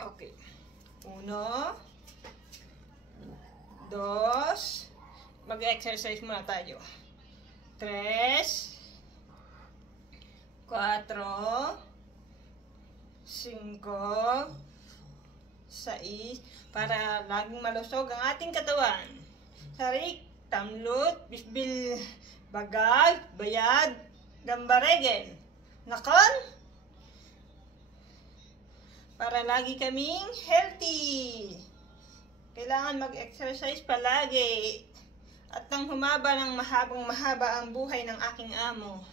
Okay. 1, 2, mag-exercise muna tayo. 3, 4, 5, 6, para laging malusog ang ating katawan. Sarik, tamlut, bisbil, bagag, bayad, gambaregen. Nakon? Para lagi kaming healthy. Kailangan mag-exercise palagi. At nang humaba ng mahaba ang buhay ng aking amo.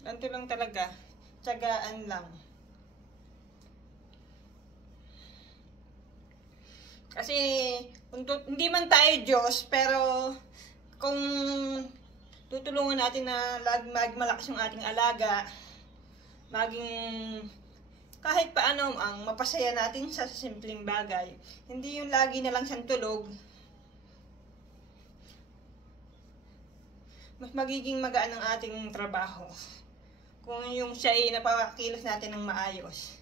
Ganito lang talaga. Tiyagaan lang. Kasi hindi man tayo Diyos, pero kung tutulungan natin na malakas yung ating alaga, maging kahit paano ang mapasaya natin sa simpleng bagay. Hindi yung lagi na lang siyang tulog. Mas magiging magaan ang ating trabaho kung yung siya ay napakilos natin ng maayos.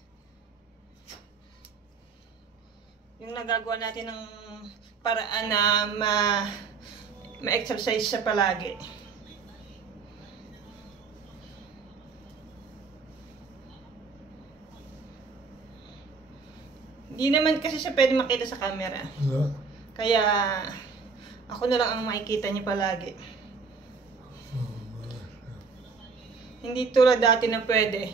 Yung nagagawa natin ng paraan na ma-exercise siya palagi. Hindi naman kasi siya pwede makita sa camera. Yeah. Kaya ako na lang ang makikita niya palagi. Hindi tulad dati na pwede.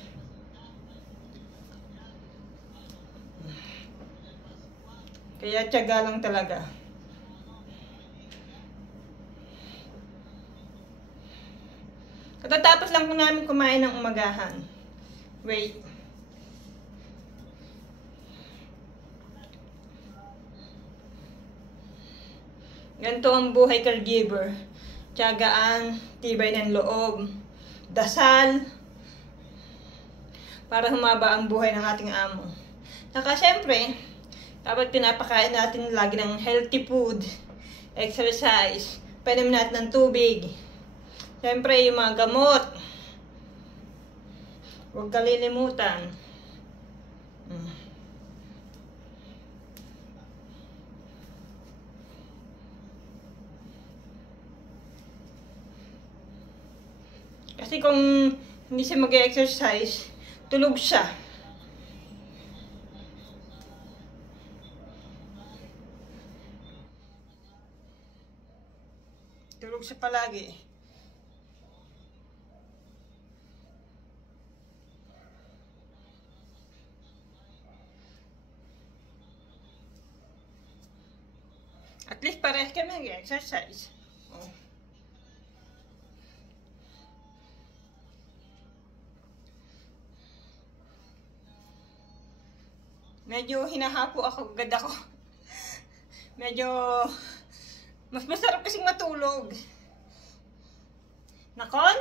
Kaya tiyaga lang talaga. Katatapos lang po namin kumain ng umagahan. Wait. Ganito ang buhay caregiver. Tiyagaan, tibay ng loob, dasal, para humaba ang buhay ng ating amo. Saka syempre, dapat pinapakain natin lagi ng healthy food, exercise, painom natin ng tubig. Syempre, yung mga gamot, huwag kalilimutan. Kasi kung hindi siya mag-exercise, tulog siya. Tulog siya palagi. At least parehas kami mag-exercise. Oh. Medyo hinahapo ako, agad ako. Medyo mas masarap kasing matulog. Nakon?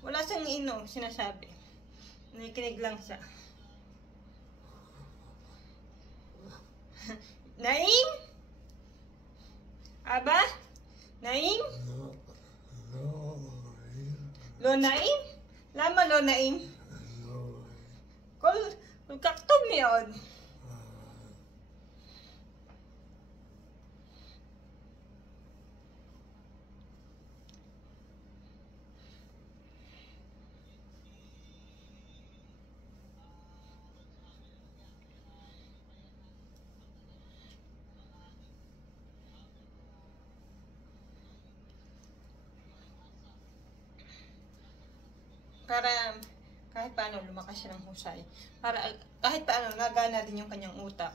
Wala siyang sinasabi. Nakikinig lang siya. Naim? Aba? Naim? Lo Naim? Lama lo Naim? Kul kaktom yun. Para kahit paano lumakas siya ng husay. Para kahit paano nagana din yung kanyang utak.